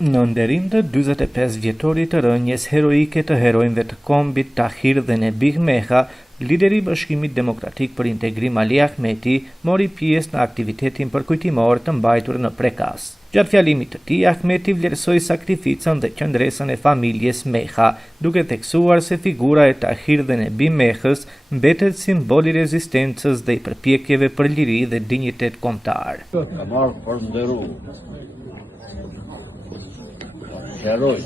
Në nderim të 45 vjetorit të rënjes heroike të heronjve të kombit Tahir dhe Nebih Meha, lideri i Bashkimit Demokratik për Integrim Ali Ahmeti mori pjesë në aktivitetin përkujtimor të mbajtur në Prekas. Gjatë fjalimit të tij, Ahmeti vlerësoi sakrificën dhe qëndresën e familjes Meha, duke theksuar se figura e Tahir dhe Nebih Mehës mbetet simbol i rezistencës dhe i përpjekjeve për liri dhe dinjitet kombëtar. Heroj,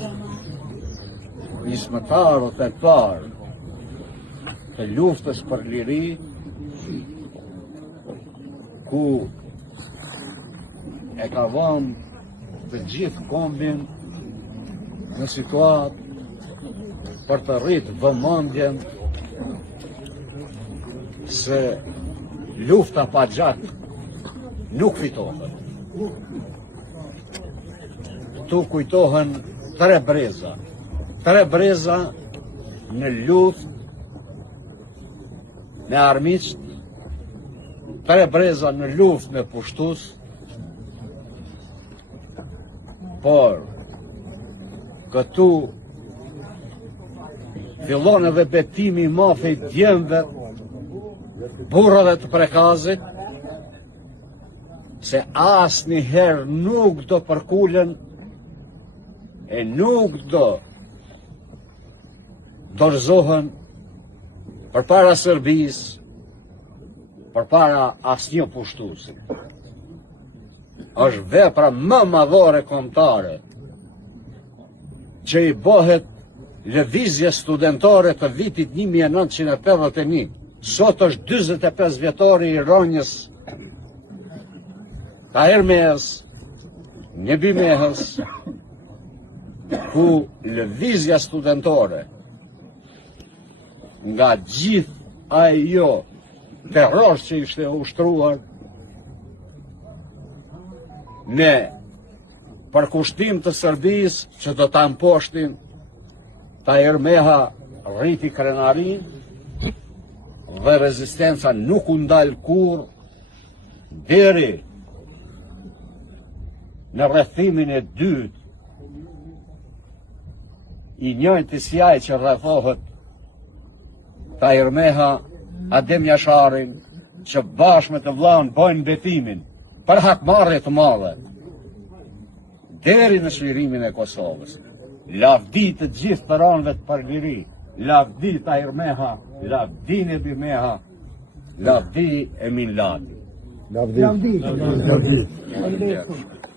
nismëtarët e parë të luftës për liri, ku e ka vënë të gjithë kombin në situatë për të rritë vëmendjen se lufta pa gjatë nuk fitohet. Tu kujtohen tre breza në luftë në armiqt, tre breza në luftë në pushtus, por këtu fillon edhe betimi i madh i djemve, burrave të Prekazit, se asnjëherë nuk do përkulen e nuk do dorëzohen përpara Serbisë, përpara asnjë pushtuesi. Është vepra më madhore kombëtare që i bëhet lëvizje studentore të vitit 1981. Sot është 45 vjetori i rënjes Tahir Mehës, Nebih Mehës, ku lëvizja studentore nga gjithë ajo terror që ishte ushtruar me përkushtim të Serbisë që do ta mposhtin, Tahir Meha rriti krenarin dhe rezistenca nuk u ndal kurrë deri në rrethimin e dytë i njëjtë sjaj që rrethohet Tahir Meha, Adem Jasharin, që bashkë me të vllain bojnë betimin për hakmarrje të madhe deri në çlirimin e Kosovës. Lavdi të gjithë peronëve të përliri, lavdi Tahir Meha, lavdi Nebih Meha, lavdi Emin Lati. Lavdi.